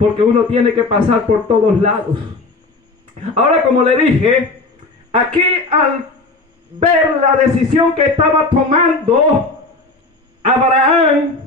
porque uno tiene que pasar por todos lados. Ahora, como le dije, aquí al ver la decisión que estaba tomando Abraham,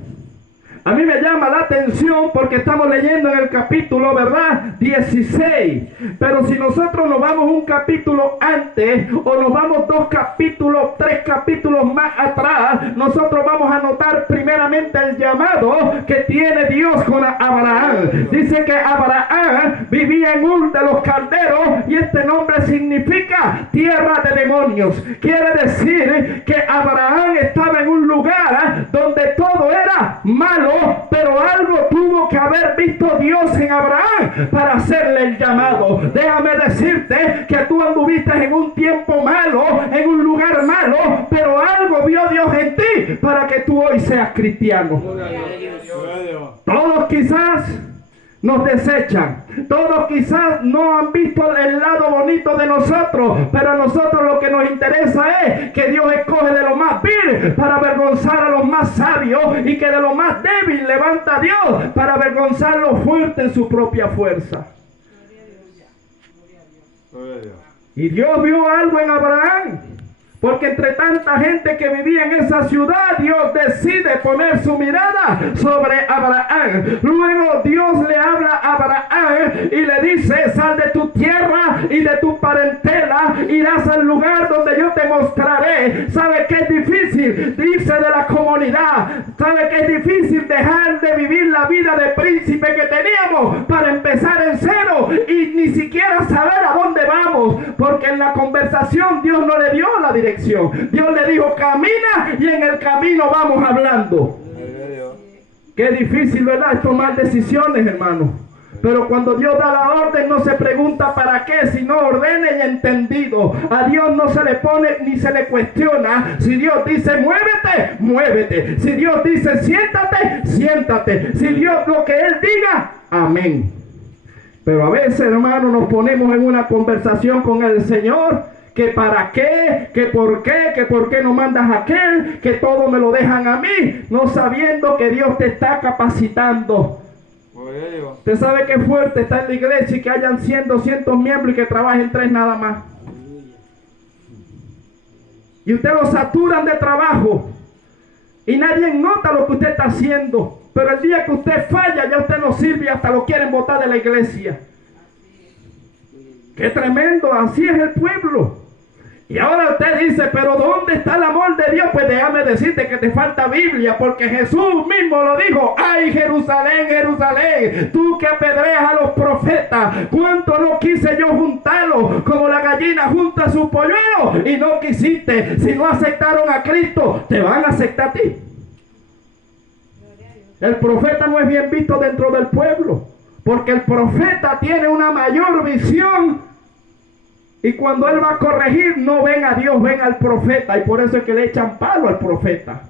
a mí me llama la atención porque estamos leyendo en el capítulo, ¿verdad? 16. Pero si nosotros nos vamos un capítulo antes o nos vamos 2 capítulos, 3 capítulos más atrás, nosotros vamos a notar primeramente el llamado que tiene Dios con Abraham. Dice que Abraham vivía en Ur de los Calderos y este nombre significa tierra de demonios. Quiere decir que Abraham estaba en un lugar donde todo era malo, pero algo tuvo que haber visto Dios en Abraham para hacerle el llamado. Déjame decirte que tú anduviste en un tiempo malo, en un lugar malo, pero algo vio Dios en ti para que tú hoy seas cristiano. Todos quizás nos desechan, todos quizás no han visto el lado bonito de nosotros, pero a nosotros lo que nos interesa es que Dios escoge de lo más vil para avergonzar a los más sabios, y que de lo más débil levanta a Dios para avergonzar a los fuertes en su propia fuerza. Y Dios vio algo en Abraham, porque entre tanta gente que vivía en esa ciudad, Dios decide poner su mirada sobre Abraham. Luego Dios le habla a Abraham y le dice: sal de tu tierra y de tu parentela, irás al lugar donde yo te mostraré. ¿Sabe que es difícil irse de la comunidad? ¿Sabe que es difícil dejar de vivir la vida de príncipe que teníamos para empezar en cero y ni siquiera saber a dónde vamos? Porque en la conversación Dios no le dio la dirección. Dios le dijo: camina, y en el camino vamos hablando. Qué difícil, ¿verdad?, es tomar decisiones, hermano. Pero cuando Dios da la orden, no se pregunta para qué, sino ordena y entendido. A Dios no se le pone ni se le cuestiona. Si Dios dice muévete, muévete. Si Dios dice siéntate, siéntate. Si Dios lo que Él diga, amén. Pero a veces, hermano, nos ponemos en una conversación con el Señor, que para qué, que por qué no mandas a aquel, que todo me lo dejan a mí, no sabiendo que Dios te está capacitando. Usted sabe que fuerte está en la iglesia y que hayan 100, 200 miembros y que trabajen 3 nada más. Y usted lo saturan de trabajo y nadie nota lo que usted está haciendo. Pero el día que usted falla, ya usted no sirve y hasta lo quieren botar de la iglesia. ¡Qué tremendo! Así es el pueblo. Y ahora usted dice: pero ¿dónde está el amor de Dios? Pues déjame decirte que te falta Biblia, porque Jesús mismo lo dijo: ¡ay, Jerusalén, Jerusalén, tú que apedreas a los profetas! ¿Cuánto no quise yo juntarlos como la gallina junta su polluelo? Y no quisiste. Si no aceptaron a Cristo, te van a aceptar a ti. El profeta no es bien visto dentro del pueblo, porque el profeta tiene una mayor visión, y cuando él va a corregir no ven a Dios, ven al profeta, y por eso es que le echan palo al profeta.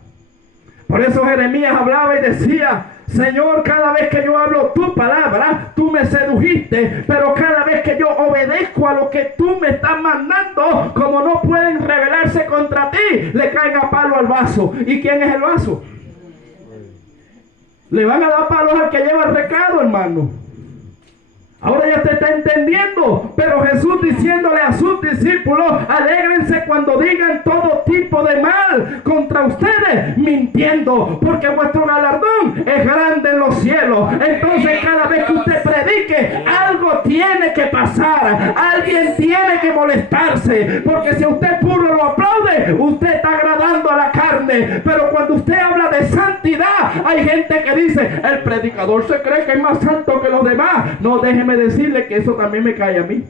Por eso Jeremías hablaba y decía: Señor, cada vez que yo hablo tu palabra, tú me sedujiste, pero cada vez que yo obedezco a lo que tú me estás mandando, como no pueden rebelarse contra ti, le caen a palo al vaso. ¿Y quién es el vaso? Le van a dar palos al que lleva el recado, hermano. Ahora ya te está entendiendo. Pero Jesús diciéndole a sus discípulos: alégrense cuando digan todo tipo de mal contra ustedes, mintiendo, porque vuestro galardón es grande en los cielos. Entonces cada vez que usted predique, algo tiene que pasar, alguien tiene que molestarse, porque si usted puro lo aplaude, usted está agradando a la carne. Pero cuando usted habla de santidad, hay gente que dice: el predicador se cree que es más santo que los demás. No, déjeme decirle que eso también me cae a mí.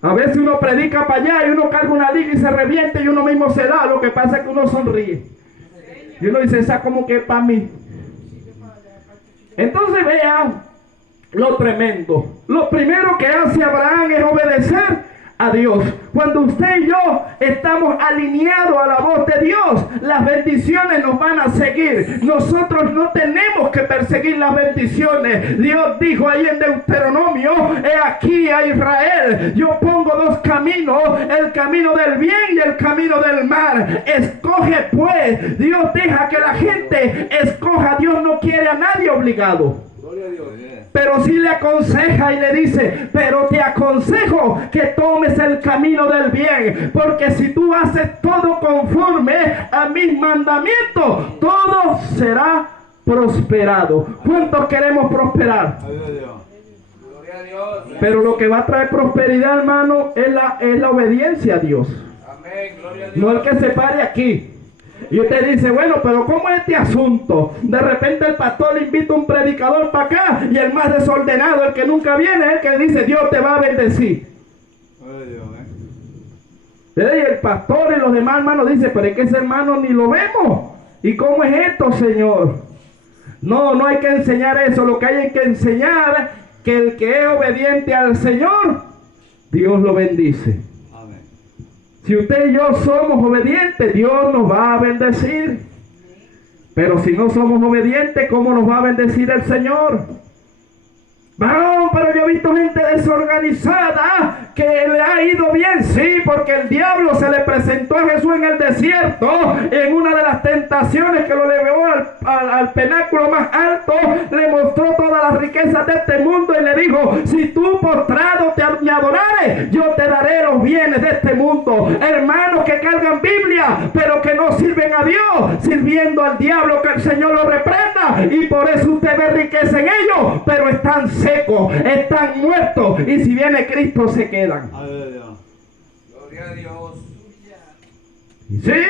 A veces uno predica para allá y uno carga una liga y se reviente y uno mismo se da. Lo que pasa es que uno sonríe y uno dice: esa como que es para mí. Entonces vean lo tremendo. Lo primero que hace Abraham es obedecer a Dios. Cuando usted y yo estamos alineados a la voz de Dios, las bendiciones nos van a seguir. Nosotros no tenemos que perseguir las bendiciones. Dios dijo ahí en Deuteronomio: he aquí a Israel, yo pongo 2 caminos, el camino del bien y el camino del mal. Escoge pues. Dios deja que la gente escoja. Dios no quiere a nadie obligado. Pero sí le aconseja y le dice, pero te aconsejo que tomes el camino del bien, porque si tú haces todo conforme a mis mandamientos, todo será prosperado. ¿Cuántos queremos prosperar? Pero lo que va a traer prosperidad, hermano, es la obediencia a Dios. No el que se pare aquí y usted dice, bueno, pero ¿cómo es este asunto? De repente el pastor le invita a un predicador para acá y el más desordenado, el que nunca viene, el que dice, Dios te va a bendecir. Y el pastor y los demás hermanos dicen, pero es que ese hermano ni lo vemos. ¿Y cómo es esto, Señor? No hay que enseñar eso. Lo que hay que enseñar es que el que es obediente al Señor, Dios lo bendice. Si usted y yo somos obedientes, Dios nos va a bendecir. Pero si no somos obedientes, ¿cómo nos va a bendecir el Señor? Varón, pero yo he visto gente desorganizada que le ha ido bien, sí, porque el diablo se le presentó a Jesús en el desierto, en una de las tentaciones que lo llevó al penáculo más alto, le mostró todas las riquezas de este mundo y le dijo, si tú postrado me adorares, yo te daré los bienes de este mundo. Hermanos que cargan Biblia, pero que no sirven a Dios, sirviendo al diablo, que el Señor lo reprenda, y por eso usted ve riqueza en ellos, pero están secos, están muertos, y si viene Cristo se quedan. Gloria a Dios. Sí,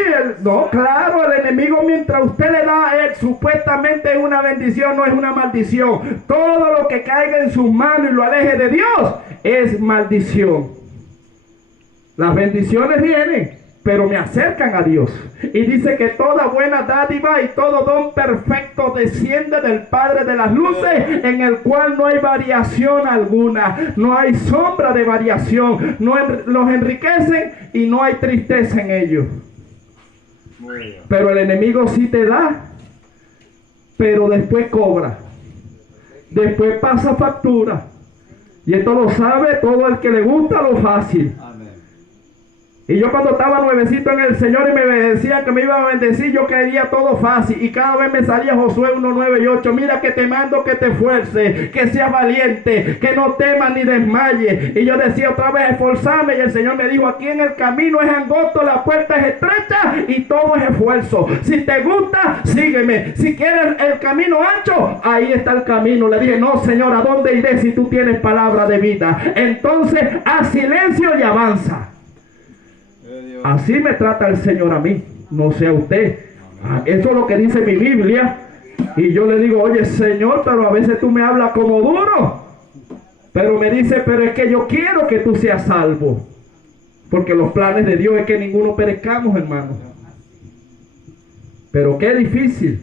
no, claro, el enemigo mientras usted le da a él supuestamente es una bendición, no es una maldición. Todo lo que caiga en sus manos y lo aleje de Dios es maldición. Las bendiciones vienen, pero me acercan a Dios. Y dice que toda buena dádiva y todo don perfecto desciende del Padre de las luces, en el cual no hay variación alguna, no hay sombra de variación, los enriquecen y no hay tristeza en ellos. Pero el enemigo sí te da, pero después cobra, después pasa factura. Y esto lo sabe todo el que le gusta lo fácil. Y yo cuando estaba nuevecito en el Señor y me decían que me iba a bendecir, yo quería todo fácil. Y cada vez me salía Josué 1, 9 y 8. Mira que te mando que te esfuerces, que seas valiente, que no temas ni desmayes. Y yo decía otra vez, esforzame. Y el Señor me dijo, aquí en el camino es angosto, la puerta es estrecha y todo es esfuerzo. Si te gusta, sígueme. Si quieres el camino ancho, ahí está el camino. Le dije, no, Señor, ¿a dónde iré si tú tienes palabra de vida? Entonces, haz silencio y avanza. Así me trata el Señor a mí, no sé a usted. Eso es lo que dice mi Biblia. Y yo le digo, oye Señor, pero a veces tú me hablas como duro. Pero me dice, pero es que yo quiero que tú seas salvo. Porque los planes de Dios es que ninguno perezcamos, hermano. Pero qué difícil,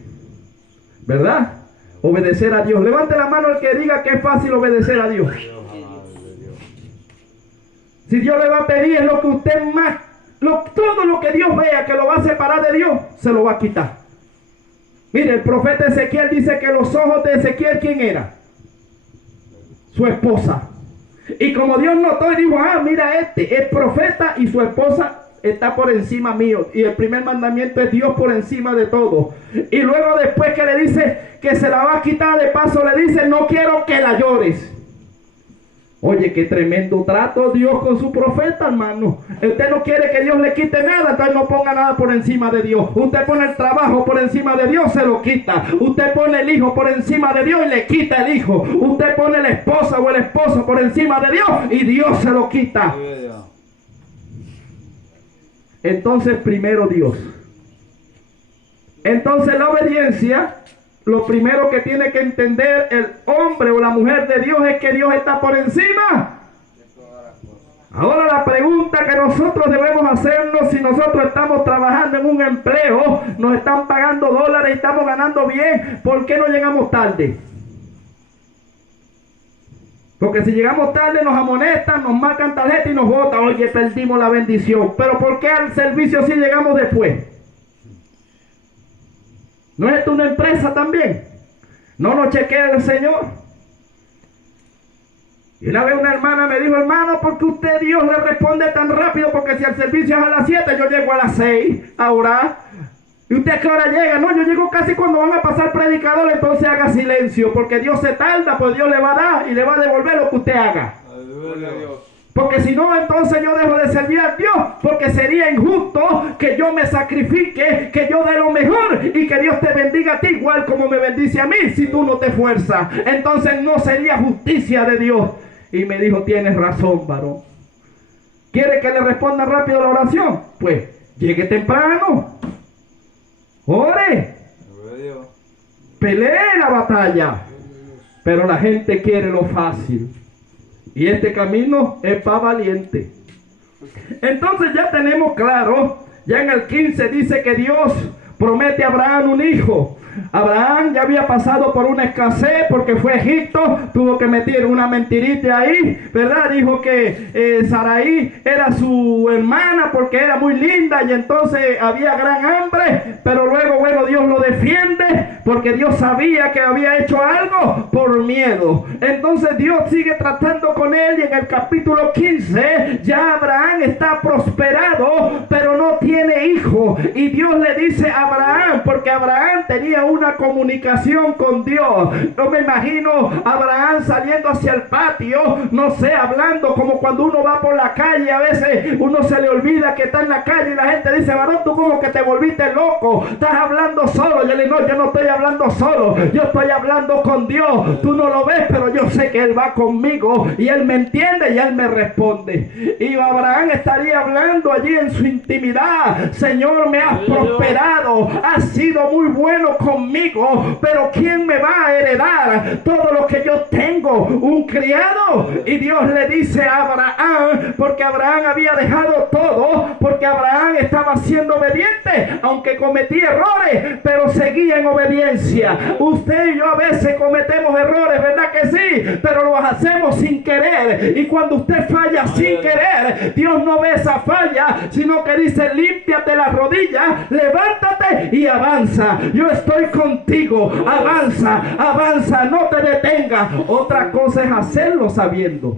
¿verdad? Obedecer a Dios. Levante la mano el que diga que es fácil obedecer a Dios. Si Dios le va a pedir es lo que usted más, todo lo que Dios vea que lo va a separar de Dios, se lo va a quitar. Mire, el profeta Ezequiel dice que los ojos de Ezequiel, ¿quién era? Su esposa. Y como Dios notó y dijo, mira este, es profeta y su esposa está por encima mío. Y el primer mandamiento es Dios por encima de todo. Y luego después que le dice que se la va a quitar, de paso le dice, no quiero que la llores. Oye, qué tremendo trato Dios con su profeta, hermano. Usted no quiere que Dios le quite nada, entonces no ponga nada por encima de Dios. Usted pone el trabajo por encima de Dios, se lo quita. Usted pone el hijo por encima de Dios y le quita el hijo. Usted pone la esposa o el esposo por encima de Dios y Dios se lo quita. Entonces, primero Dios. Entonces la obediencia, lo primero que tiene que entender el hombre o la mujer de Dios es que Dios está por encima. Ahora la pregunta que nosotros debemos hacernos, si nosotros estamos trabajando en un empleo, nos están pagando dólares y estamos ganando bien, ¿por qué no llegamos tarde? Porque si llegamos tarde nos amonestan, nos marcan tarjeta y nos botan. Oye, perdimos la bendición. Pero ¿por qué al servicio sí llegamos después? ¿No es esto una empresa también? ¿No nos chequea el Señor? Y una vez una hermana me dijo, hermano, ¿por qué usted Dios le responde tan rápido? Porque si el servicio es a las 7, yo llego a las 6 a orar. ¿Y usted a qué hora llega? No, yo llego casi cuando van a pasar predicadores, entonces haga silencio, porque Dios se tarda, pues Dios le va a dar y le va a devolver lo que usted haga. Aleluya, Dios. Porque si no, entonces yo dejo de servir a Dios, porque sería injusto que yo me sacrifique, que yo dé lo mejor y que Dios te bendiga a ti igual como me bendice a mí si tú no te esfuerzas. Entonces no sería justicia de Dios. Y me dijo, tienes razón, varón. ¿Quiere que le responda rápido la oración? Pues llegue temprano, ore, Aleluya, Dios. pelee la batalla. Pero la gente quiere lo fácil. Y este camino es para valiente. Entonces ya tenemos claro, ya en el 15 dice que Dios promete a Abraham un hijo. Abraham ya había pasado por una escasez porque fue a Egipto, tuvo que meter una mentirita ahí, ¿verdad? Dijo que Sarai era su hermana porque era muy linda y entonces había gran hambre, pero luego, bueno, Dios lo defiende porque Dios sabía que había hecho algo por miedo. Entonces Dios sigue tratando con él y en el capítulo 15 ya Abraham está prosperado, pero no tiene hijo. Y Dios le dice a Abraham, porque Abraham tenía una comunicación con Dios. Yo me imagino a Abraham saliendo hacia el patio, no sé, hablando como cuando uno va por la calle, a veces uno se le olvida que está en la calle y la gente dice, varón, tú como que te volviste loco, estás hablando solo. Yo le digo, no, yo no estoy hablando solo, yo estoy hablando con Dios. Tú no lo ves, pero yo sé que Él va conmigo y Él me entiende y Él me responde. Y Abraham estaría hablando allí en su intimidad, Señor, me has prosperado, has sido muy bueno conmigo, pero ¿quién me va a heredar todo lo que yo tengo? Un criado. Y Dios le dice a Abraham, porque Abraham había dejado todo, porque Abraham estaba siendo obediente, aunque cometía errores, pero seguía en obediencia. Usted y yo a veces cometemos errores, ¿verdad que sí? Pero los hacemos sin querer, y cuando usted falla sin querer, Dios no ve esa falla, sino que dice, límpiate las rodillas, levántate y avanza. Yo estoy contigo, avanza, avanza, no te detengas. Otra cosa es hacerlo sabiendo.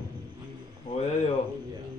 Aleluya,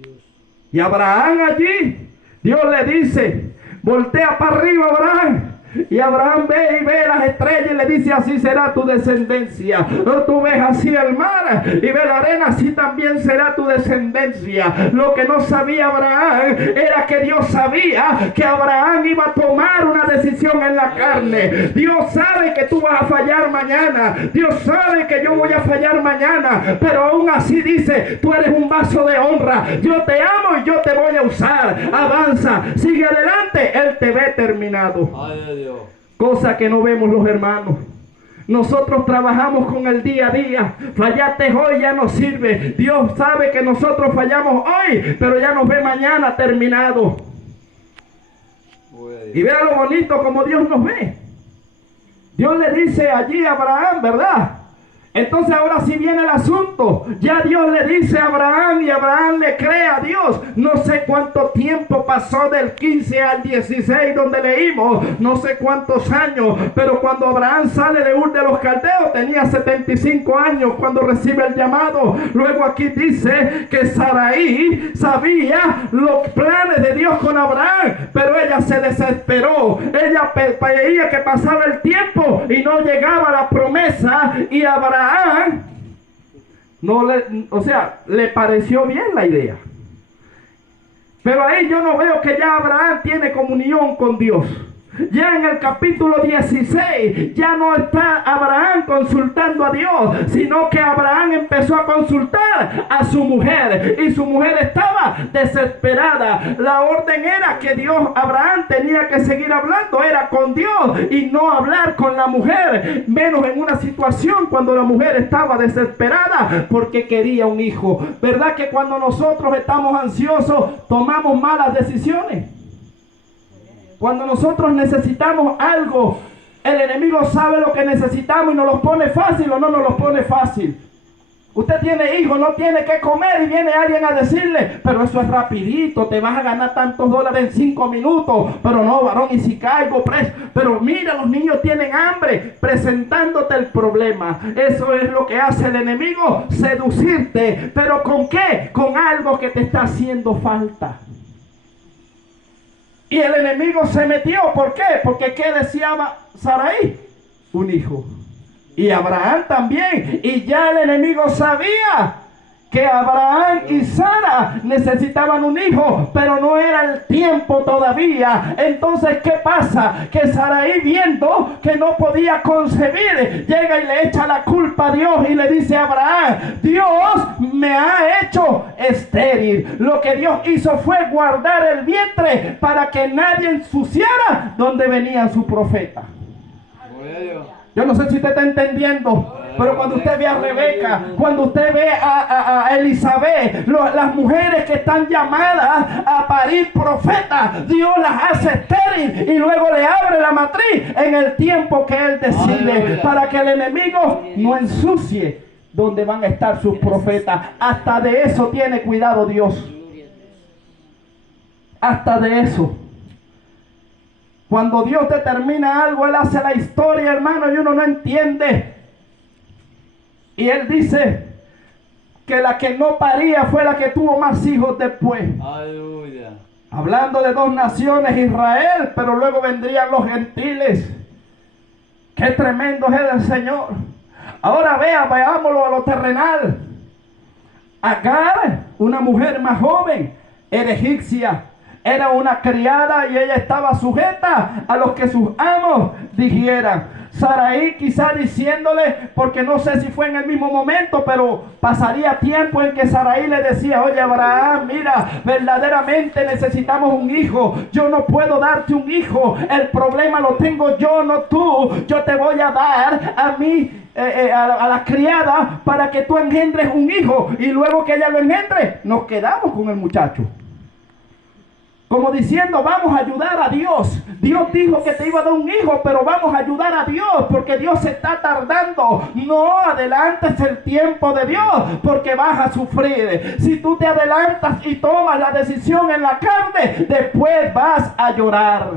Dios. Y Abraham allí, Dios le dice, voltea para arriba, Abraham. Y Abraham ve y ve las estrellas y le dice, así será tu descendencia. Tú ves así el mar y ve la arena, así también será tu descendencia. Lo que no sabía Abraham era que Dios sabía que Abraham iba a tomar una decisión en la carne. Dios sabe que tú vas a fallar mañana, Dios sabe que yo voy a fallar mañana, pero aún así dice, tú eres un vaso de honra, yo te amo y yo te voy a usar. Avanza, sigue adelante, Él te ve terminado. Aleluya. Cosa que no vemos los hermanos. Nosotros trabajamos con el día a día. Fallaste hoy, ya no sirve. Dios sabe que nosotros fallamos hoy, pero ya nos ve mañana terminado. Y vea lo bonito como Dios nos ve. Dios le dice allí a Abraham, ¿verdad? Entonces ahora sí viene el asunto. Ya Dios le dice a Abraham y Abraham le cree a Dios. No sé cuánto tiempo pasó del 15 al 16 donde leímos. No sé cuántos años. Pero cuando Abraham sale de Ur de los Caldeos tenía 75 años cuando recibe el llamado. Luego aquí dice que Sarai sabía los planes de Dios con Abraham. Pero ella se desesperó. Ella veía que pasaba el tiempo y no llegaba la promesa. Y Abraham le pareció bien la idea. Pero ahí yo no veo que ya Abraham tiene comunión con Dios. Ya en el capítulo 16 ya no está Abraham consultando a Dios, sino que Abraham empezó a consultar a su mujer y su mujer estaba desesperada. La orden era que Abraham tenía que seguir hablando, era con Dios y no hablar con la mujer, menos en una situación cuando la mujer estaba desesperada porque quería un hijo. ¿Verdad que cuando nosotros estamos ansiosos tomamos malas decisiones? Cuando nosotros necesitamos algo, el enemigo sabe lo que necesitamos y nos lo pone fácil o no nos lo pone fácil. Usted tiene hijos, no tiene que comer y viene alguien a decirle, pero eso es rapidito, te vas a ganar tantos dólares en 5 minutos. Pero no, varón, y si caigo preso. Pero mira, los niños tienen hambre, presentándote el problema. Eso es lo que hace el enemigo, seducirte. ¿Pero con qué? Con algo que te está haciendo falta. Y el enemigo se metió. ¿Por qué? Porque ¿qué deseaba Sarai? Un hijo. Y Abraham también. Y ya el enemigo sabía que Abraham y Sara necesitaban un hijo, pero no era el tiempo todavía. Entonces, ¿qué pasa? Que Sarai, viendo que no podía concebir, llega y le echa la culpa a Dios y le dice a Abraham: Dios me ha hecho estéril. Lo que Dios hizo fue guardar el vientre para que nadie ensuciara donde venía su profeta. Gloria a Dios. Yo no sé si usted está entendiendo, pero cuando usted ve a Rebeca, cuando usted ve a Elizabeth, las mujeres que están llamadas a parir profetas, Dios las hace estéril y luego le abre la matriz en el tiempo que Él decide, para que el enemigo no ensucie donde van a estar sus profetas. Hasta de eso tiene cuidado Dios. Hasta de eso. Cuando Dios determina algo, Él hace la historia, hermano, y uno no entiende. Y Él dice que la que no paría fue la que tuvo más hijos después. Aleluya. Hablando de dos naciones, Israel, pero luego vendrían los gentiles. Qué tremendo es el Señor. Ahora veámoslo a lo terrenal. Agar, una mujer más joven, era egipcia. Era una criada y ella estaba sujeta a lo que sus amos dijeran. Sarai quizá diciéndole, porque no sé si fue en el mismo momento, pero pasaría tiempo en que Sarai le decía: oye Abraham, mira, verdaderamente necesitamos un hijo. Yo no puedo darte un hijo. El problema lo tengo yo, no tú. Yo te voy a dar a mí, a la criada, para que tú engendres un hijo. Y luego que ella lo engendre, nos quedamos con el muchacho. Como diciendo, vamos a ayudar a Dios. Dios dijo que te iba a dar un hijo, pero vamos a ayudar a Dios porque Dios se está tardando. No adelantes el tiempo de Dios porque vas a sufrir. Si tú te adelantas y tomas la decisión en la carne, después vas a llorar.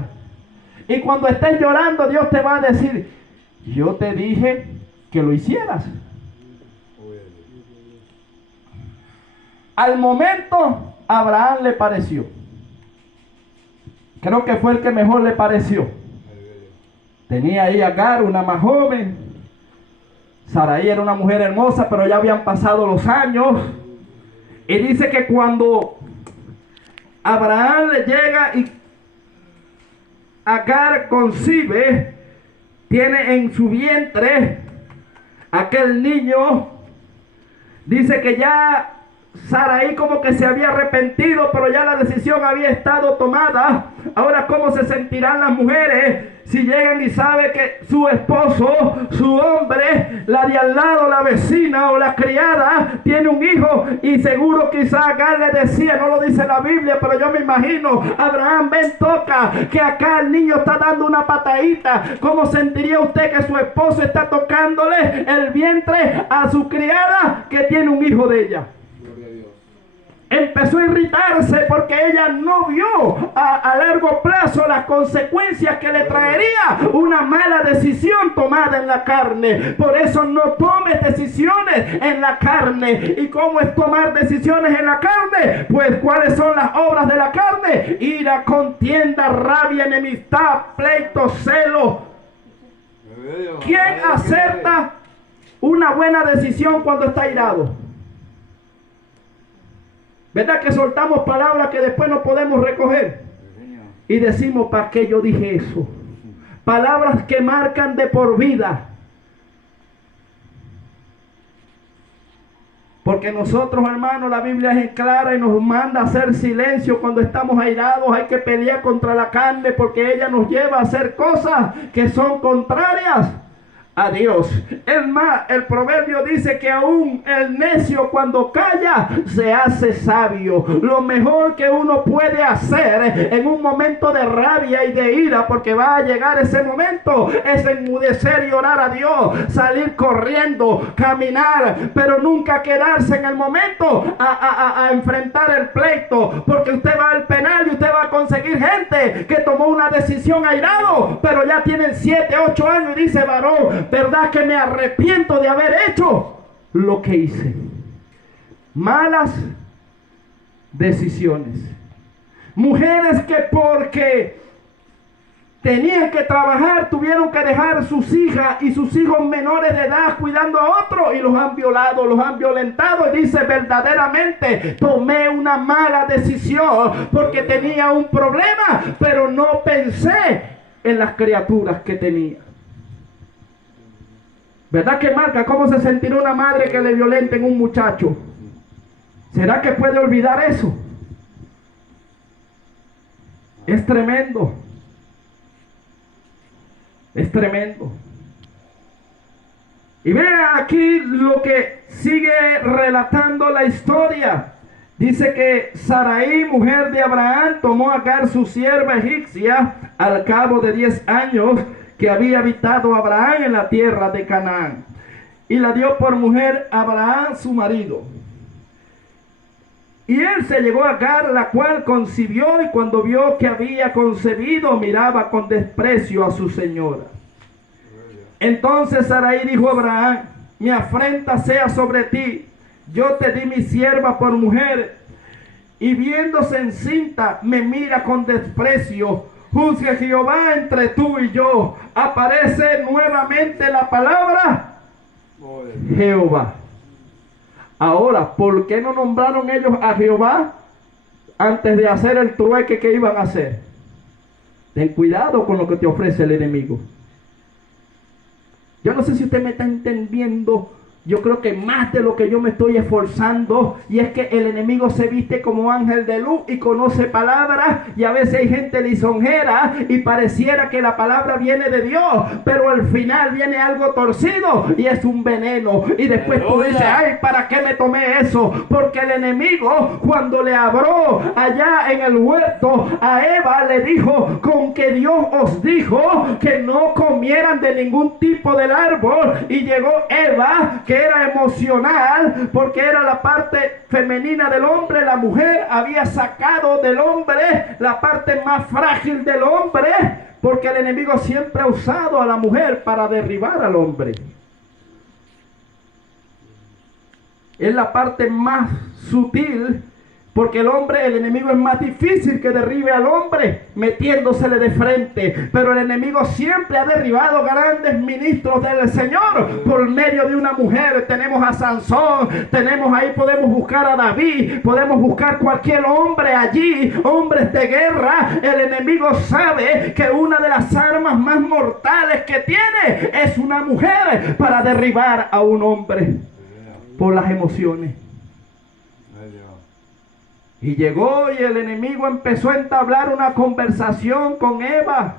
Y cuando estés llorando, Dios te va a decir: yo te dije que lo hicieras. Al momento, a Abraham le pareció. Creo que fue el que mejor le pareció. Tenía ahí a Agar, una más joven. Sarai era una mujer hermosa, pero ya habían pasado los años. Y dice que cuando Abraham le llega y Agar concibe, tiene en su vientre aquel niño. Dice que ya Sarai como que se había arrepentido, pero ya la decisión había estado tomada. Ahora, ¿cómo se sentirán las mujeres si llegan y saben que su esposo, su hombre, la de al lado, la vecina o la criada, tiene un hijo? Y seguro quizás Agar le decía, no lo dice la Biblia, pero yo me imagino: Abraham, ven, toca, que acá el niño está dando una patadita. ¿Cómo sentiría usted que su esposo está tocándole el vientre a su criada que tiene un hijo de ella? Empezó a irritarse porque ella no vio a largo plazo las consecuencias que le traería una mala decisión tomada en la carne. Por eso no tomes decisiones en la carne. ¿Y cómo es tomar decisiones en la carne? Pues ¿cuáles son las obras de la carne? Ira, contienda, rabia, enemistad, pleito, celo. ¿Quién acerta una buena decisión cuando está irado? ¿Verdad que soltamos palabras que después no podemos recoger? Y decimos: ¿para qué yo dije eso? Palabras que marcan de por vida. Porque nosotros, hermanos, la Biblia es clara y nos manda a hacer silencio cuando estamos airados. Hay que pelear contra la carne porque ella nos lleva a hacer cosas que son contrarias a Dios. Es más, el proverbio dice que aún el necio cuando calla se hace sabio. Lo mejor que uno puede hacer en un momento de rabia y de ira, porque va a llegar ese momento, es enmudecer y orar a Dios, salir corriendo, caminar, pero nunca quedarse en el momento a enfrentar el pleito, porque usted va al penal y usted va a conseguir gente que tomó una decisión airado, pero ya tienen 7, 8 años y dice: varón, ¿verdad que me arrepiento de haber hecho lo que hice? Malas decisiones. Mujeres que porque tenían que trabajar, tuvieron que dejar sus hijas y sus hijos menores de edad cuidando a otros y los han violado, los han violentado. Y dice, verdaderamente tomé una mala decisión porque tenía un problema, pero no pensé en las criaturas que tenía. ¿Verdad que marca cómo se sentirá una madre que le violenten un muchacho? ¿Será que puede olvidar eso? Es tremendo. Es tremendo. Y vea aquí lo que sigue relatando la historia. Dice que Sarai, mujer de Abraham, tomó a Agar, su sierva egipcia, al cabo de 10 años que había habitado Abraham en la tierra de Canaán, y la dio por mujer a Abraham, su marido. Y él se llegó a Agar, la cual concibió, y cuando vio que había concebido, miraba con desprecio a su señora. Entonces Sarai dijo a Abraham: mi afrenta sea sobre ti, yo te di mi sierva por mujer, y viéndose encinta me mira con desprecio. Juzgue Jehová entre tú y yo. Aparece nuevamente la palabra Jehová. Ahora, ¿por qué no nombraron ellos a Jehová antes de hacer el trueque que iban a hacer? Ten cuidado con lo que te ofrece el enemigo. Yo no sé si usted me está entendiendo. Yo creo que más de lo que yo me estoy esforzando, y es que el enemigo se viste como ángel de luz y conoce palabras, y a veces hay gente lisonjera y pareciera que la palabra viene de Dios, pero al final viene algo torcido y es un veneno, y después tú dices: ay, ¿para qué me tomé eso? Porque el enemigo, cuando le habló allá en el huerto a Eva, le dijo: con que Dios os dijo que no comieran de ningún tipo del árbol. Y llegó Eva, que era emocional, porque era la parte femenina del hombre. La mujer había sacado del hombre la parte más frágil del hombre, porque el enemigo siempre ha usado a la mujer para derribar al hombre. Es la parte más sutil, porque el enemigo es más difícil que derribe al hombre metiéndosele de frente. Pero el enemigo siempre ha derribado grandes ministros del Señor por medio de una mujer. Tenemos a Sansón, tenemos ahí, podemos buscar a David, podemos buscar cualquier hombre allí, hombres de guerra. El enemigo sabe que una de las armas más mortales que tiene es una mujer para derribar a un hombre por las emociones. Y llegó, y el enemigo empezó a entablar una conversación con Eva.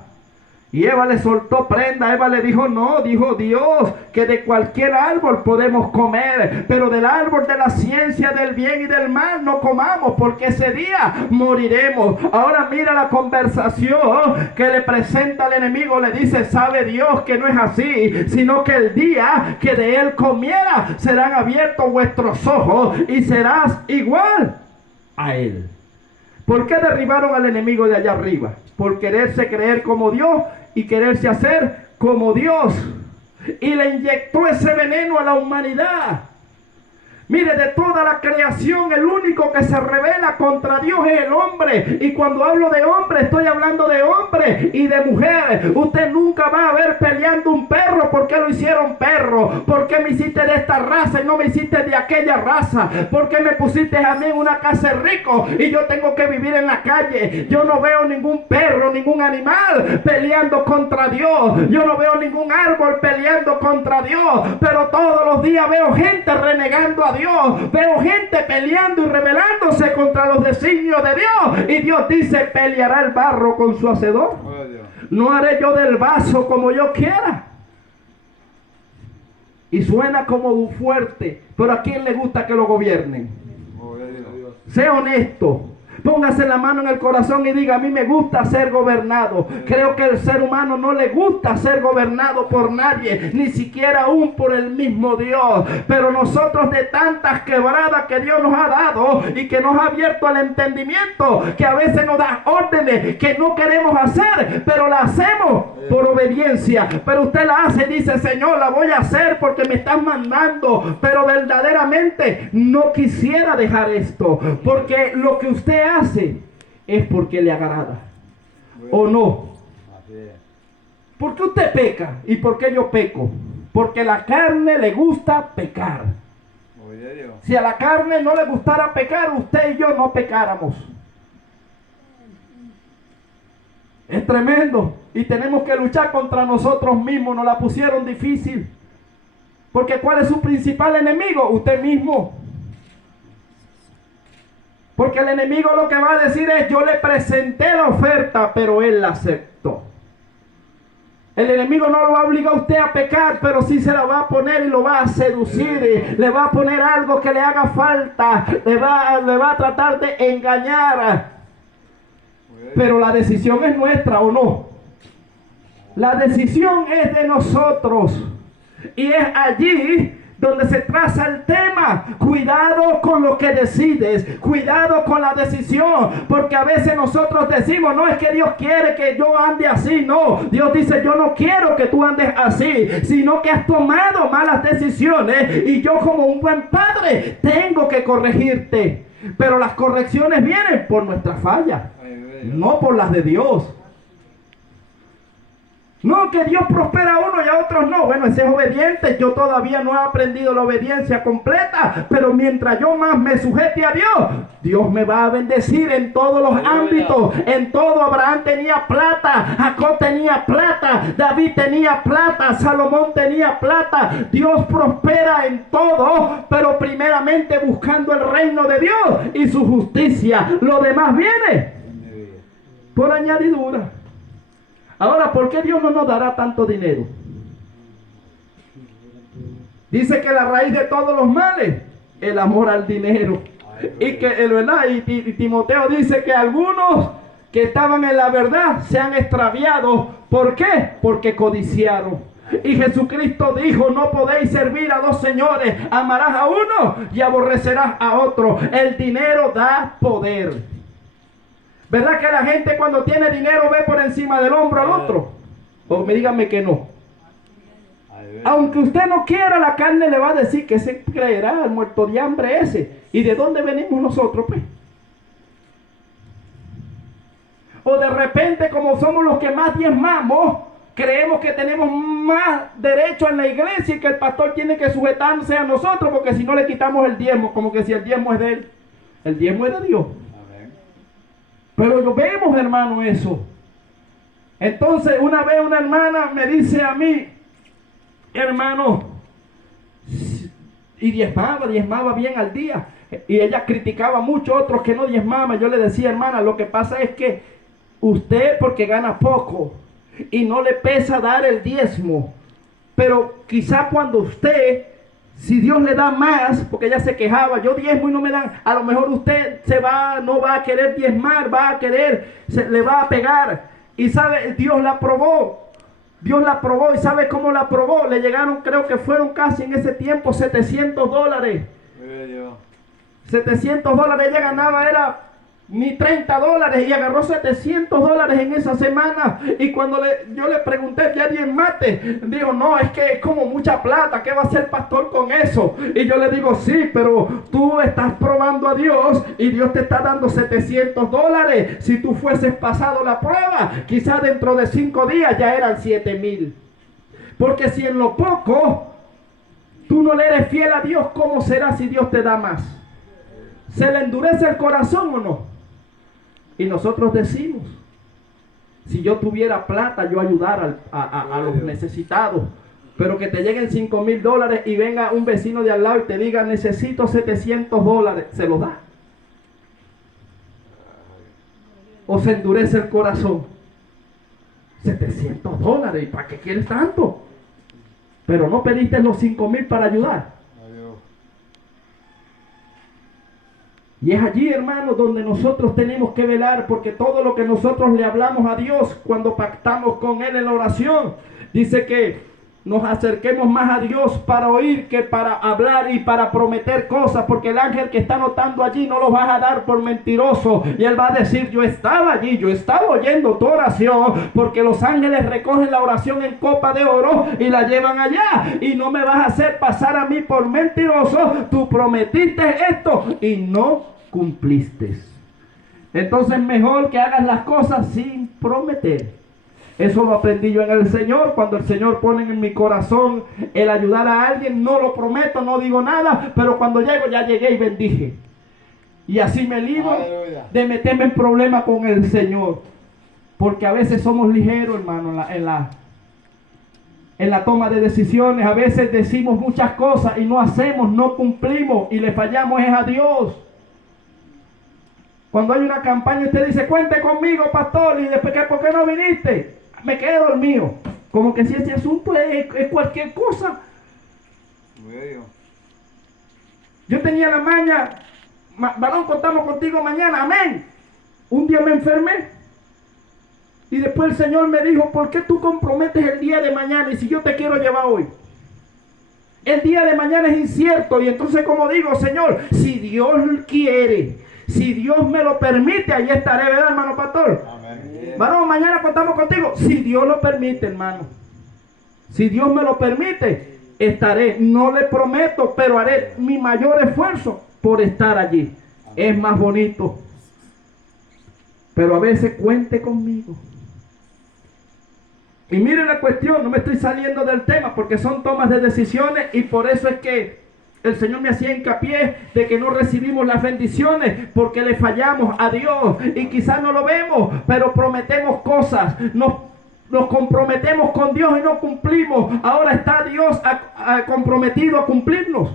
Y Eva le soltó prenda. Eva le dijo: no, dijo Dios que de cualquier árbol podemos comer, pero del árbol de la ciencia del bien y del mal no comamos, porque ese día moriremos. Ahora mira la conversación que le presenta al enemigo. Le dice: sabe Dios que no es así, sino que el día que de él comiera serán abiertos vuestros ojos y serás igual a él. ¿Por qué derribaron al enemigo de allá arriba? Por quererse creer como Dios y quererse hacer como Dios. Y le inyectó ese veneno a la humanidad. Mire, de toda la creación, el único que se revela contra Dios es el hombre. Y cuando hablo de hombre, estoy hablando de hombre y de mujer. Usted nunca va a ver peleando un perro. ¿Por qué lo hicieron perro? ¿Por qué me hiciste de esta raza y no me hiciste de aquella raza? ¿Por qué me pusiste a mí en una casa de rico y yo tengo que vivir en la calle? Yo no veo ningún perro, ningún animal peleando contra Dios. Yo no veo ningún árbol peleando contra Dios. Pero todos los días veo gente renegando a Dios. Veo gente peleando y rebelándose contra los designios de Dios. Y Dios dice: ¿peleará el barro con su hacedor? ¿No haré yo del vaso como yo quiera? Y suena como fuerte, pero ¿a quién le gusta que lo gobiernen? Sea honesto. Póngase la mano en el corazón y diga: a mí me gusta ser gobernado. Creo que el ser humano no le gusta ser gobernado por nadie, ni siquiera aún por el mismo Dios. Pero nosotros, de tantas quebradas que Dios nos ha dado y que nos ha abierto el entendimiento, que a veces nos da órdenes que no queremos hacer, pero la hacemos por obediencia. Pero usted la hace y dice: Señor, la voy a hacer porque me estás mandando. Pero verdaderamente no quisiera dejar esto, porque lo que usted hace es porque le agrada. ¿O no? Así es. ¿Por qué usted peca? ¿Y por qué yo peco? Porque la carne le gusta pecar. Gloria a Dios. Si a la carne no le gustara pecar, usted y yo no pecáramos. Es tremendo. Y tenemos que luchar contra nosotros mismos. Nos la pusieron difícil. Porque ¿cuál es su principal enemigo? Usted mismo. Porque el enemigo lo que va a decir es: yo le presenté la oferta, pero él la aceptó. El enemigo no lo va a obligar a usted a pecar, pero sí se la va a poner y lo va a seducir. Le va a poner algo que le haga falta. Le va a tratar de engañar. Pero la decisión es nuestra, ¿o no? La decisión es de nosotros. Y es allí donde se traza el tema. Cuidado con lo que decides. Cuidado con la decisión. Porque a veces nosotros decimos: no es que Dios quiere que yo ande así. No, Dios dice: yo no quiero que tú andes así, sino que has tomado malas decisiones. Y yo, como un buen padre, tengo que corregirte. Pero las correcciones vienen por nuestra falla, no por las de Dios. No, que Dios prospera a uno y a otros no. Bueno, ese es obediente. Yo todavía no he aprendido la obediencia completa. Pero mientras yo más me sujete a Dios, Dios me va a bendecir en todos los ámbitos. En todo. Abraham tenía plata, Jacob tenía plata, David tenía plata, Salomón tenía plata. Dios prospera en todo, pero primeramente buscando el reino de Dios y su justicia. Lo demás viene por añadidura. Ahora, ¿por qué Dios no nos dará tanto dinero? Dice que la raíz de todos los males, el amor al dinero. Y que, ¿verdad? Y Timoteo dice que algunos que estaban en la verdad se han extraviado. ¿Por qué? Porque codiciaron. Y Jesucristo dijo: no podéis servir a dos señores. Amarás a uno y aborrecerás a otro. El dinero da poder. ¿Verdad que la gente cuando tiene dinero ve por encima del hombro al otro? O me díganme que no. Aunque usted no quiera, la carne le va a decir que se creerá el muerto de hambre ese. ¿Y de dónde venimos nosotros, pues? O de repente, como somos los que más diezmamos, creemos que tenemos más derecho en la iglesia y que el pastor tiene que sujetarse a nosotros, porque si no le quitamos el diezmo, como que si el diezmo es de él. El diezmo es de Dios. Pero lo vemos, hermano, eso. Entonces, una vez una hermana me dice a mí: hermano, y diezmaba bien al día. Y ella criticaba mucho a otros que no diezmaban. Yo le decía: hermana, lo que pasa es que usted, porque gana poco y no le pesa dar el diezmo, pero quizá cuando usted, si Dios le da más, porque ella se quejaba: yo diezmo y no me dan. A lo mejor usted no va a querer diezmar, va a querer, le va a pegar. Y sabe, Dios la probó. Dios la probó. ¿Y sabe cómo la probó? Le llegaron, creo que fueron casi en ese tiempo, $700. $700. Ella ganaba, era ni $30, y agarró $700 en esa semana. Y cuando yo le pregunté: ¿ya diezmaste? Dijo: no, es que es como mucha plata, ¿qué va a hacer el pastor con eso? Y yo le digo: sí, pero tú estás probando a Dios y Dios te está dando $700. Si tú fueses pasado la prueba, quizá dentro de 5 días ya eran 7,000. Porque si en lo poco tú no le eres fiel a Dios, ¿cómo será si Dios te da más? ¿Se le endurece el corazón o no? Y nosotros decimos: si yo tuviera plata, yo ayudara a los necesitados. Pero que te lleguen $5,000 y venga un vecino de al lado y te diga: necesito $700, ¿se lo da? ¿O se endurece el corazón? $700, ¿y para qué quieres tanto? Pero no pediste los 5,000 para ayudar. Y es allí, hermanos, donde nosotros tenemos que velar, porque todo lo que nosotros le hablamos a Dios cuando pactamos con Él en la oración, dice que nos acerquemos más a Dios para oír que para hablar y para prometer cosas, porque el ángel que está anotando allí no lo vas a dar por mentiroso, y él va a decir: yo estaba allí, yo estaba oyendo tu oración, porque los ángeles recogen la oración en copa de oro y la llevan allá, y no me vas a hacer pasar a mí por mentiroso. Tú prometiste esto y no cumpliste. Entonces mejor que hagas las cosas sin prometer. Eso lo aprendí yo en el Señor. Cuando el Señor pone en mi corazón el ayudar a alguien, no lo prometo, no digo nada, pero cuando llego ya llegué y bendije. Y así me libro de meterme en problemas con el Señor. Porque a veces somos ligeros, hermano, en la toma de decisiones. A veces decimos muchas cosas y no hacemos, no cumplimos y le fallamos es a Dios. Cuando hay una campaña usted dice, cuente conmigo, pastor, y después, ¿por qué no viniste? Me quedé dormido. Como que si ese asunto es cualquier cosa. Yo tenía la maña, varón, contamos contigo mañana, amén. Un día me enfermé. Y después el Señor me dijo, ¿por qué tú comprometes el día de mañana? Y si yo te quiero llevar hoy. El día de mañana es incierto. Y entonces, como digo, Señor, si Dios quiere, si Dios me lo permite, ahí estaré, ¿verdad, hermano pastor? Amén. Varón, mañana contamos contigo. Si Dios lo permite, hermano. Si Dios me lo permite, estaré. No le prometo, pero haré mi mayor esfuerzo por estar allí. Es más bonito. Pero a veces cuente conmigo. Y miren la cuestión, no me estoy saliendo del tema porque son tomas de decisiones y por eso es que el Señor me hacía hincapié de que no recibimos las bendiciones porque le fallamos a Dios y quizás no lo vemos, pero prometemos cosas, nos comprometemos con Dios y no cumplimos. Ahora está Dios comprometido a cumplirnos.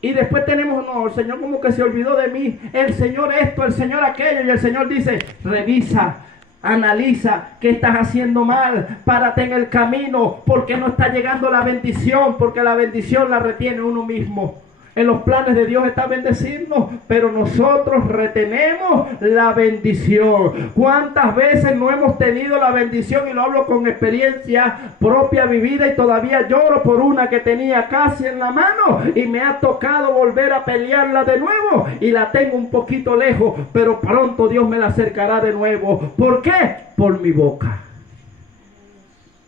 Y después tenemos, no, el Señor como que se olvidó de mí, el Señor esto, el Señor aquello, y el Señor dice, revisa, analiza qué estás haciendo mal, párate en el camino, porque no está llegando la bendición, porque la bendición la retiene uno mismo. En los planes de Dios está bendecirnos, pero nosotros retenemos la bendición. ¿Cuántas veces no hemos tenido la bendición? Y lo hablo con experiencia propia vivida y todavía lloro por una que tenía casi en la mano y me ha tocado volver a pelearla de nuevo y la tengo un poquito lejos, pero pronto Dios me la acercará de nuevo. ¿Por qué? Por mi boca.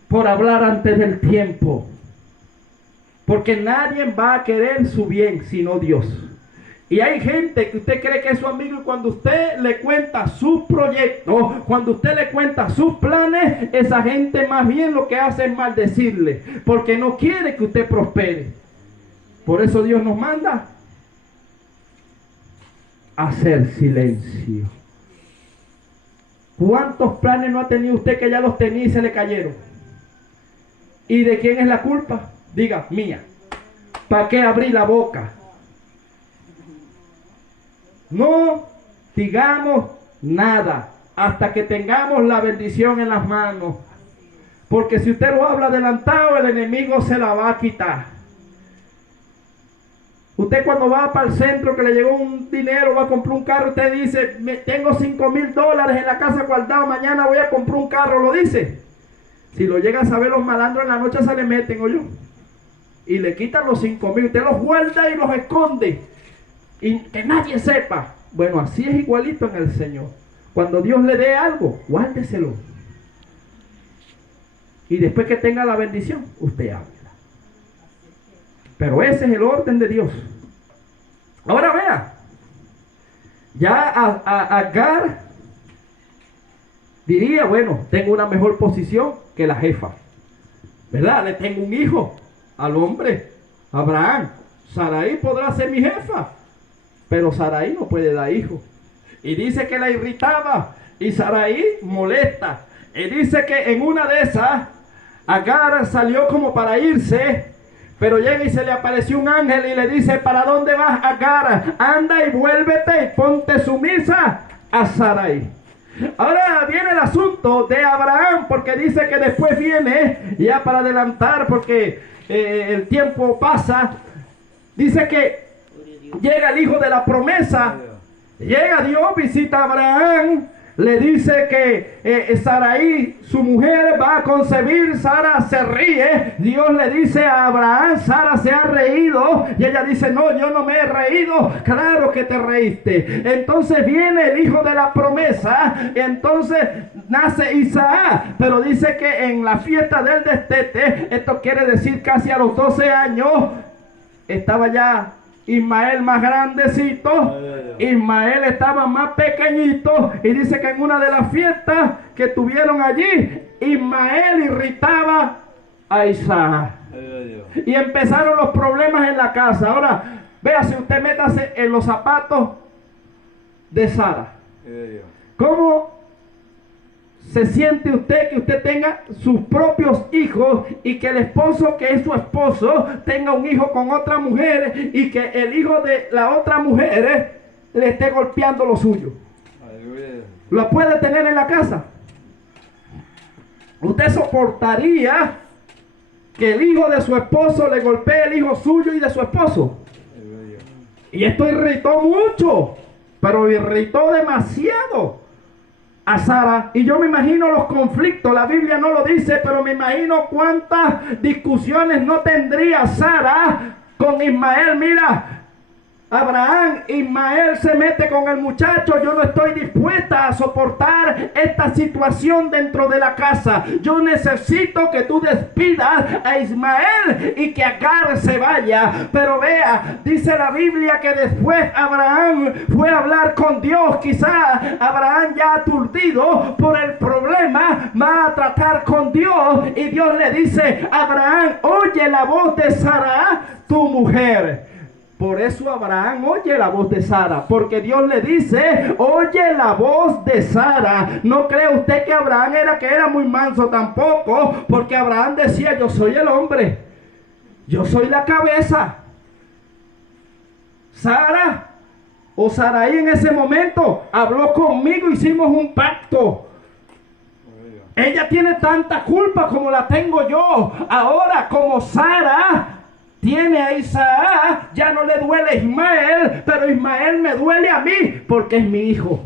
Por hablar antes del tiempo. Porque nadie va a querer su bien sino Dios. Y hay gente que usted cree que es su amigo y cuando usted le cuenta sus proyectos, cuando usted le cuenta sus planes, esa gente más bien lo que hace es maldecirle. Porque no quiere que usted prospere. Por eso Dios nos manda a hacer silencio. ¿Cuántos planes no ha tenido usted que ya los tenía y se le cayeron? ¿Y de quién es la culpa? Diga, mía. ¿Para qué abrí la boca? No digamos nada hasta que tengamos la bendición en las manos. Porque si usted lo habla adelantado, el enemigo se la va a quitar. Usted cuando va para el centro que le llegó un dinero, va a comprar un carro, usted dice, tengo $5,000 en la casa guardado, mañana voy a comprar un carro, lo dice. Si lo llegan a saber los malandros en la noche se le meten, ¿oyó? Y le quitan los 5,000, usted los guarda y los esconde y que nadie sepa. Bueno, así es igualito en el Señor. Cuando Dios le dé algo, guárdeselo y después que tenga la bendición, usted habla. Pero ese es el orden de Dios. Ahora vea, ya Agar diría, bueno, tengo una mejor posición que la jefa, ¿verdad? Le tengo un hijo al hombre, Abraham. Sarai podrá ser mi jefa, pero Sarai no puede dar hijo. Y dice que la irritaba y Sarai molesta. Y dice que en una de esas, Agar salió como para irse, pero llega y se le apareció un ángel y le dice, ¿para dónde vas, Agar? Anda y vuélvete y ponte sumisa a Sarai. Ahora viene el asunto de Abraham, porque dice que después viene, ya para adelantar, porque el tiempo pasa, dice que llega el hijo de la promesa, llega Dios, visita a Abraham, le dice que Sarai, su mujer, va a concebir. Sara se ríe. Dios le dice a Abraham, Sara se ha reído. Y ella dice, no, yo no me he reído. Claro que te reíste. Entonces viene el hijo de la promesa. Entonces nace Isaac. Pero dice que en la fiesta del destete, esto quiere decir casi a los 12 años, estaba ya Ismael más grandecito, Ismael estaba más pequeñito, y dice que en una de las fiestas que tuvieron allí, Ismael irritaba a Isaac. Y empezaron los problemas en la casa. Ahora, vea, si usted métase en los zapatos de Sara. ¿Cómo se siente usted que usted tenga sus propios hijos y que el esposo que es su esposo tenga un hijo con otra mujer y que el hijo de la otra mujer le esté golpeando lo suyo? ¿Lo puede tener en la casa? ¿Usted soportaría que el hijo de su esposo le golpee el hijo suyo y de su esposo? Y esto irritó mucho, pero irritó demasiado a Sara. Y yo me imagino los conflictos, la Biblia no lo dice, pero me imagino cuántas discusiones no tendría Sara con Ismael. Mira, Abraham, Ismael se mete con el muchacho, yo no estoy dispuesta a soportar esta situación dentro de la casa. Yo necesito que tú despidas a Ismael y que Agar se vaya. Pero vea, dice la Biblia que después Abraham fue a hablar con Dios. Quizá Abraham, ya aturdido por el problema, va a tratar con Dios, y Dios le dice: Abraham, oye la voz de Sara, tu mujer. Por eso Abraham oye la voz de Sara, porque Dios le dice: oye la voz de Sara. No cree usted que Abraham era muy manso tampoco, porque Abraham decía: yo soy el hombre, yo soy la cabeza. Sara o Sarai en ese momento habló conmigo, hicimos un pacto. Ella tiene tanta culpa como la tengo yo. Ahora, como Sara tiene a Isaac, ya no le duele a Ismael, pero Ismael me duele a mí porque es mi hijo.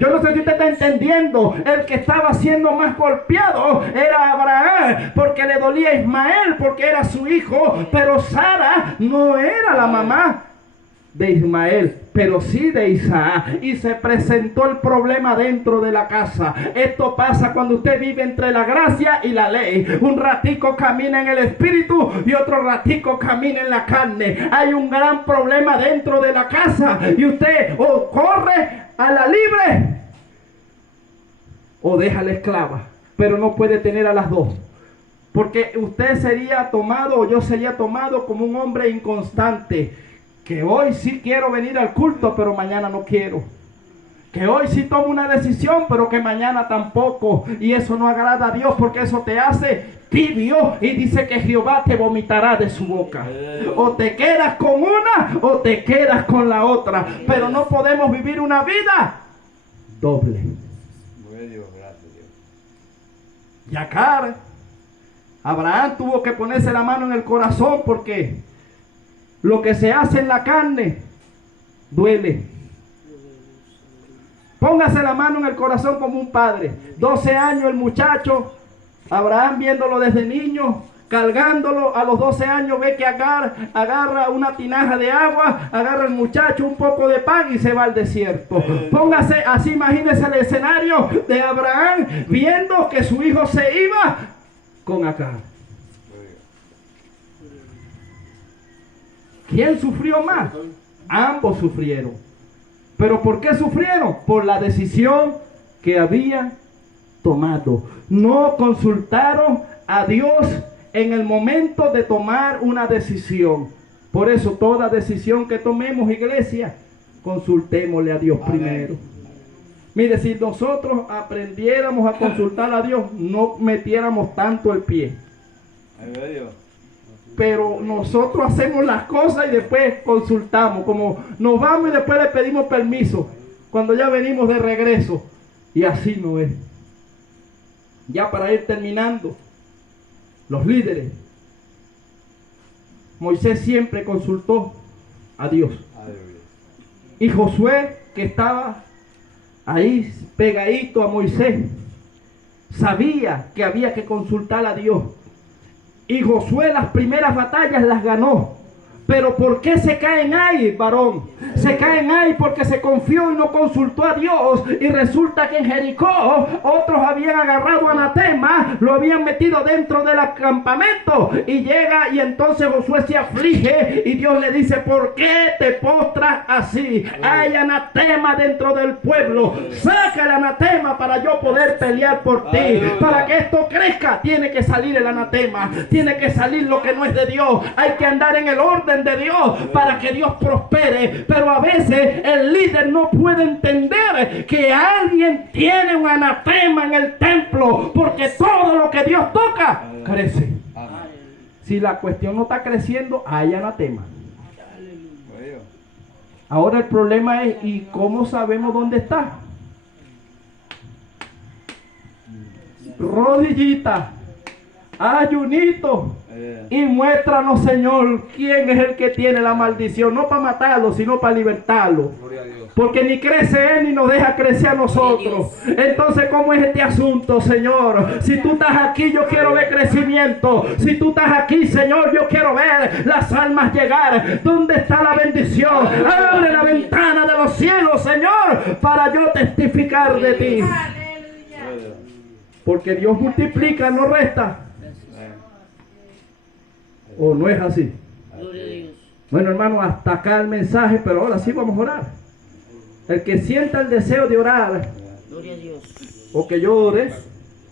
Yo no sé si usted está entendiendo. El que estaba siendo más golpeado era Abraham, porque le dolía a Ismael, porque era su hijo. Pero Sara no era la mamá de Ismael, pero sí de Isaac. Y se presentó el problema dentro de la casa. Esto pasa cuando usted vive entre la gracia y la ley. Un ratico camina en el espíritu y otro ratico camina en la carne. Hay un gran problema dentro de la casa, y usted o corre a la libre o deja a la esclava, pero no puede tener a las dos, porque usted sería tomado, o yo sería tomado, como un hombre inconstante, que hoy sí quiero venir al culto, pero mañana no quiero. Que hoy sí tomo una decisión, pero que mañana tampoco. Y eso no agrada a Dios, porque eso te hace tibio. Y dice que Jehová te vomitará de su boca. O te quedas con una o te quedas con la otra. Pero no podemos vivir una vida doble. Y acá Abraham tuvo que ponerse la mano en el corazón, porque lo que se hace en la carne duele. Póngase la mano en el corazón como un padre. 12 años el muchacho, Abraham viéndolo desde niño, cargándolo. A los 12 años ve que Agar agarra una tinaja de agua, agarra al muchacho un poco de pan y se va al desierto. Póngase así, imagínese el escenario de Abraham viendo que su hijo se iba con Agar. ¿Quién sufrió más? Ambos sufrieron. ¿Pero por qué sufrieron? Por la decisión que habían tomado. No consultaron a Dios en el momento de tomar una decisión. Por eso toda decisión que tomemos, iglesia, consultémosle a Dios primero. Mire, si nosotros aprendiéramos a consultar a Dios, no metiéramos tanto el pie. Pero nosotros hacemos las cosas y después consultamos, como nos vamos y después le pedimos permiso cuando ya venimos de regreso, y así no es. Ya para ir terminando, los líderes, Moisés siempre consultó a Dios, y Josué, que estaba ahí pegadito a Moisés, sabía que había que consultar a Dios. Y Josué las primeras batallas las ganó, Pero ¿por qué se caen ahí, varón? Se caen ahí porque se confió y no consultó a Dios. Y resulta que en Jericó otros habían agarrado anatema, lo habían metido dentro del campamento. Y llega y entonces Josué se aflige y Dios le dice: ¿por qué te postras así? Hay anatema dentro del pueblo. Saca el anatema para yo poder pelear por ti. Para que esto crezca tiene que salir el anatema. Tiene que salir lo que no es de Dios. Hay que andar en el orden de Dios para que Dios prospere. Pero a veces el líder no puede entender que alguien tiene un anatema en el templo, porque todo lo que Dios toca crece. Si la cuestión no está creciendo, hay anatema. Ahora el problema es: ¿y cómo sabemos dónde está? Rodillita, ayunito, y muéstranos, Señor, quién es el que tiene la maldición, no para matarlo, sino para libertarlo. Porque ni crece él ni nos deja crecer a nosotros. Entonces, ¿cómo es este asunto, Señor? Si tú estás aquí, yo quiero ver crecimiento. Si tú estás aquí, Señor, yo quiero ver las almas llegar. ¿Dónde está la bendición? Abre la ventana de los cielos, Señor, para yo testificar de ti. Porque Dios multiplica, no resta. ¿O no es así? Bueno, hermano, hasta acá el mensaje, pero ahora sí vamos a orar. El que sienta el deseo de orar, o que yo ore,